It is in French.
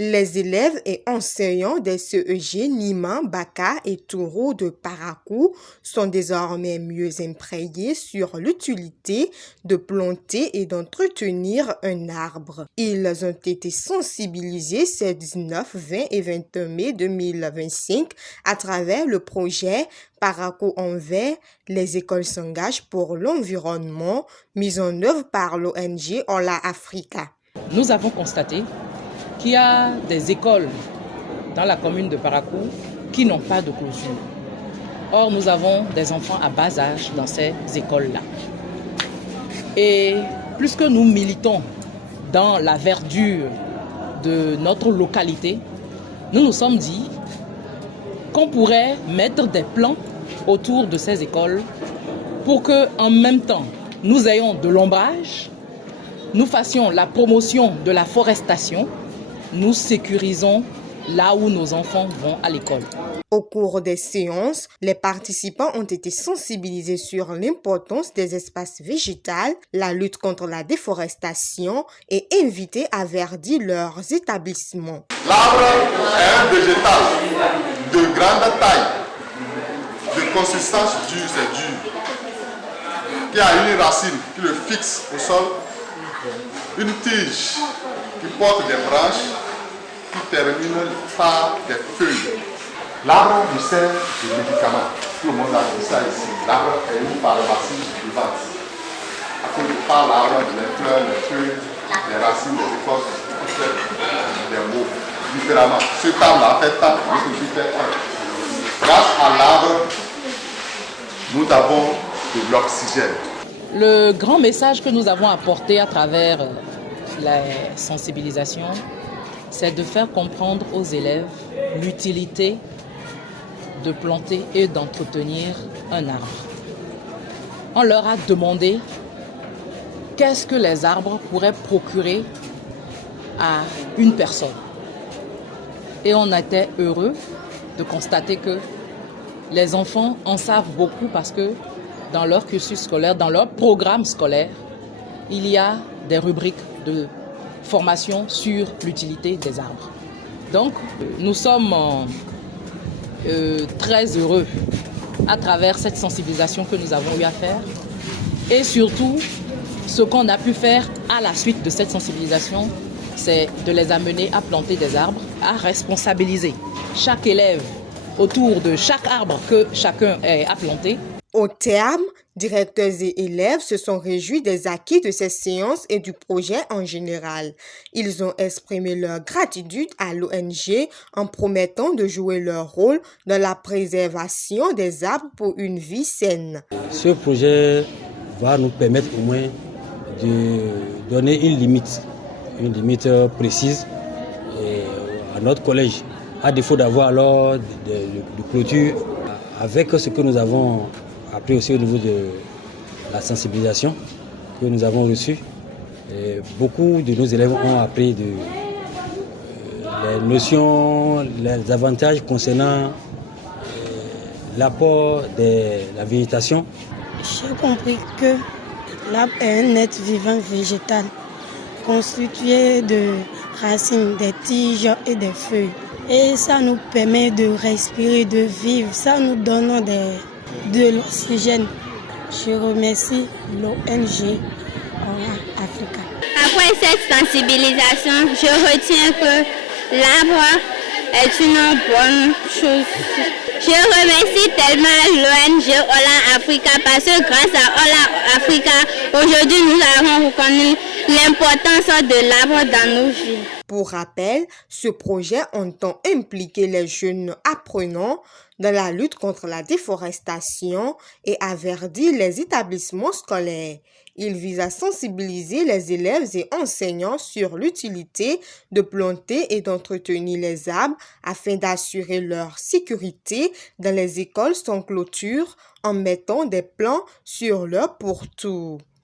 Les élèves et enseignants des CEG Nima, Baka et Touro de Parakou sont désormais mieux imprégnés sur l'utilité de planter et d'entretenir un arbre. Ils ont été sensibilisés ces 19, 20 et 21 mai 2025 à travers le projet Parakou en vert, les écoles s'engagent pour l'environnement, mis en œuvre par l'ONG Hola Africa. Nous avons constaté qu'il y a des écoles dans la commune de Parakou qui n'ont pas de clôture. Or, nous avons des enfants à bas âge dans ces écoles-là. Et plus que nous militons dans la verdure de notre localité, nous nous sommes dit qu'on pourrait mettre des plants autour de ces écoles pour qu'en même temps, nous ayons de l'ombrage, nous fassions la promotion de la forestation, nous sécurisons là où nos enfants vont à l'école. Au cours des séances, les participants ont été sensibilisés sur l'importance des espaces végétaux, la lutte contre la déforestation et invités à verdir leurs établissements. L'arbre est un végétal de grande taille, de consistance dure, c'est dur, qui a une racine qui le fixe au sol, une tige qui porte des branches qui terminent par des feuilles. L'arbre lui sert de médicament. Tout le monde a dit ça ici. L'arbre est une pharmacie vivante. À cause de par l'arbre, les fleurs, les feuilles, les racines, les écorces, des mots différemment. Ce arbre-là fait ça, l'autre aussi fait un. Grâce à l'arbre, nous avons de l'oxygène. Le grand message que nous avons apporté à travers la sensibilisation, c'est de faire comprendre aux élèves l'utilité de planter et d'entretenir un arbre. On leur a demandé qu'est-ce que les arbres pourraient procurer à une personne. Et on était heureux de constater que les enfants en savent beaucoup parce que dans leur cursus scolaire, dans leur programme scolaire, il y a des rubriques de formation sur l'utilité des arbres. Donc, nous sommes très heureux à travers cette sensibilisation que nous avons eu à faire et surtout, ce qu'on a pu faire à la suite de cette sensibilisation, c'est de les amener à planter des arbres, à responsabiliser chaque élève autour de chaque arbre que chacun a planté. Au terme, directeurs et élèves se sont réjouis des acquis de ces séances et du projet en général. Ils ont exprimé leur gratitude à l'ONG en promettant de jouer leur rôle dans la préservation des arbres pour une vie saine. Ce projet va nous permettre au moins de donner une limite précise à notre collège. À défaut d'avoir alors de clôture, avec ce que nous avons appris aussi au niveau de la sensibilisation que nous avons reçue, beaucoup de nos élèves ont appris les notions, les avantages concernant l'apport de la végétation. J'ai compris que l'arbre est un être vivant végétal constitué de racines, des tiges et des feuilles. Et ça nous permet de respirer, de vivre, ça nous donne de l'oxygène. Je remercie l'ONG Hola Africa. Après cette sensibilisation, je retiens que l'arbre est une bonne chose. Je remercie tellement l'ONG Hola Africa parce que grâce à Hola Africa, aujourd'hui nous avons reconnu l'importance de l'arbre dans nos vies. Pour rappel, ce projet entend impliquer les jeunes apprenants dans la lutte contre la déforestation et à verdir les établissements scolaires. Il vise à sensibiliser les élèves et enseignants sur l'utilité de planter et d'entretenir les arbres afin d'assurer leur sécurité dans les écoles sans clôture en mettant des plants sur leur pourtour.